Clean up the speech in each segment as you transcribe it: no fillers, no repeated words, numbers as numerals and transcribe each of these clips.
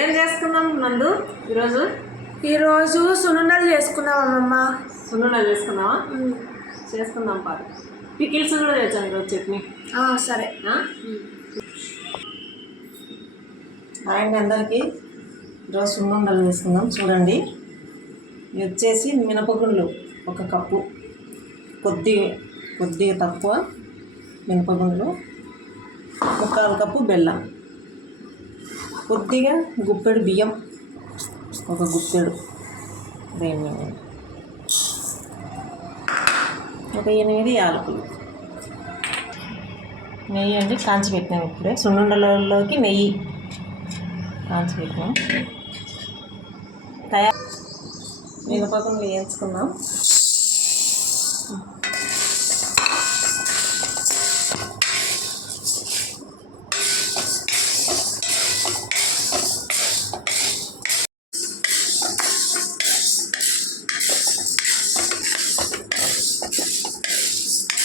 ఏం చేసుకున్నాం నందు ఈరోజు? ఈరోజు సున్నుండలు చేసుకున్నాం అమ్మమ్మ. సున్నుండలు చేసుకున్నావా? చేసుకుందాం పాటు. పికిల్స్ కూడా తెచ్చాను ఈరోజు, చట్నీ. సరే. అండ్ అందరికీ ఈరోజు సున్నుండలు చేసుకుందాం. చూడండి, ఇవి వచ్చేసి మినపగుండ్లు 1 కప్పు, కొద్దిగా తక్కువ మినపగుండ్లు, 1/4 కప్పు బెల్లం, కొద్దిగా గుప్పెడు బియ్యం, 1 గుప్పెడు, 8 యాలకులు, నెయ్యి అండి కాంచి పెట్టినాం. ఇప్పుడే సున్నుండలలోకి నెయ్యి కాంచి పెట్టినాం. మినపగుండ్లు వేయించుకుందాం.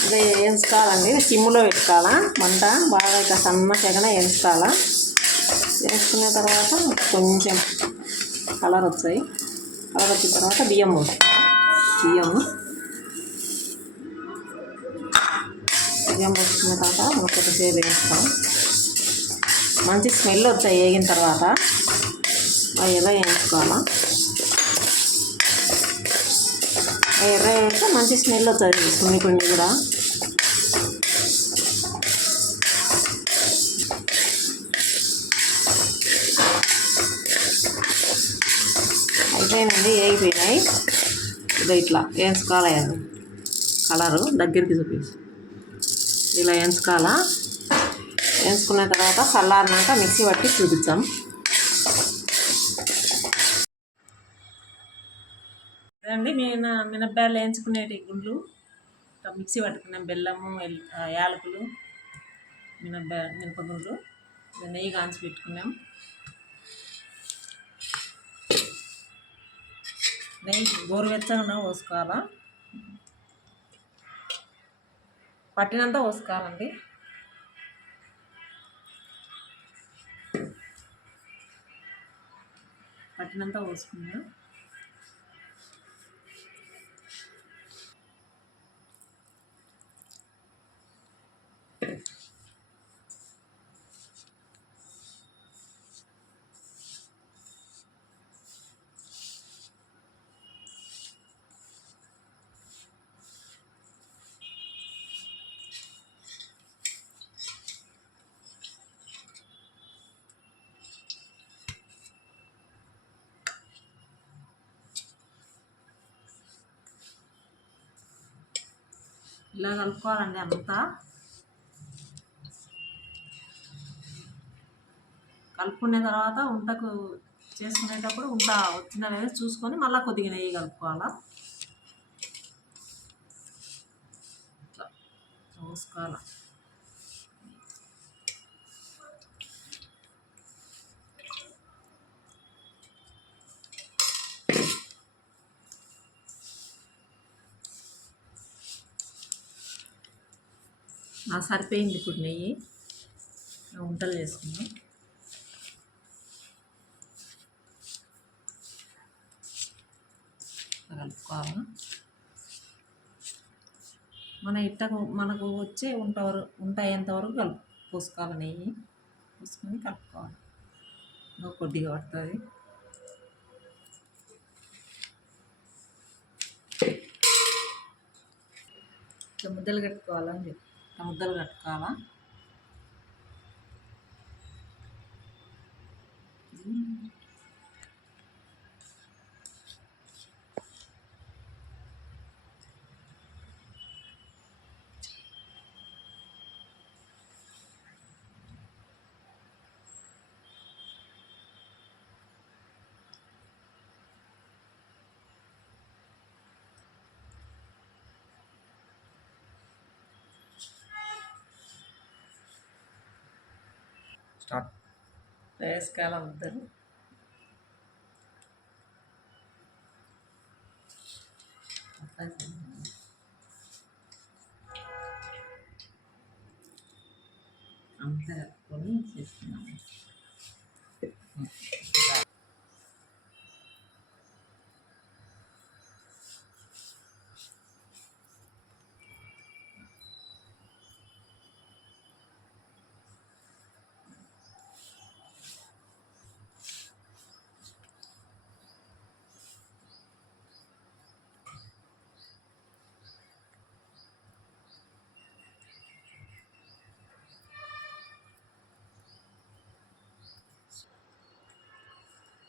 ఇదే వేయించుకోవాలండి, సిమ్లో పెట్టుకోవాలా మంట, బాగా ఇట్లా సన్నగా వేయించుకోవాలా. వేసుకున్న తర్వాత కొంచెం కలర్ వచ్చాయి. కలర్ వచ్చిన తర్వాత బియ్యం పోసుకున్న తర్వాత మనం కొద్దిసేపు వేస్తాం. మంచి స్మెల్ వచ్చాయి. వేగిన తర్వాత అవి ఎలా వేయించుకోవాలా, ఎర్ర వేస్తే మంచి స్మెల్ వస్తుంది. సున్నిపిండి కూడా అయిపోయినండి, వేగిపోయినాయి. ఇదో ఇట్లా వేయించుకోవాలి. కలరు దగ్గరికి చూపించి ఇలా వేయించుకోవాలా. వేయించుకున్న తర్వాత చల్లారినాక మిక్సీ పట్టి చూపించాం. అండి మినప్పాయలు వేయించుకునేటి గుండ్లు మిక్సీ పట్టుకున్నాం. బెల్లము, యాలకులు, మినపగుండ్లు, నెయ్యి కాంచి పెట్టుకున్నాం. నెయ్యి గోరువెచ్చగా పోసుకోవాలా, పట్టినంత పోసుకోవాలండి. పట్టినంత పోసుకున్నాం. ఇలా కలుపుకోవాలండి అంతా. కలుపుకునే తర్వాత ఉంటకు చేసుకునేటప్పుడు ఉంట వచ్చిందా లేదా చూసుకొని మళ్ళీ కొద్దిగా నెయ్యి కలుపుకోవాలా. చూసుకోవాలా. సరిపోయింది. ఇప్పుడు నెయ్యి వంటలు చేసుకుందాం. కలుపుకోవాలి. మనకు వచ్చే ఉంటాయేంతవరకు పోసుకోవాలి. నెయ్యి పోసుకొని కలుపుకోవాలి. కొద్దిగా పడుతుంది. ఇట్లా ముద్దలు కట్టుకోవాలని చెప్పి ముద్దలు కట్టుకోవాలా. స్టార్ట్. వేసుకోవాలి ముద్దలు. అంతా కలుపుకొని చేసుకున్నాము.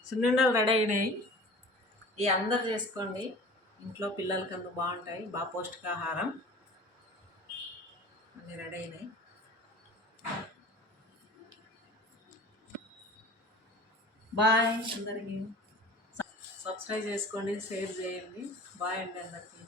సున్నుండలు రెడీ అయినాయి. ఇవి అందరు చేసుకోండి, ఇంట్లో పిల్లలకి అందు బాగుంటాయి, బాగా పౌష్టికాహారం. అన్నీ రెడీ అయినాయి. బాయ్ అందరికీ. సబ్స్క్రైబ్ చేసుకోండి, షేర్ చేయండి. బాయ్ అండి అందరికీ.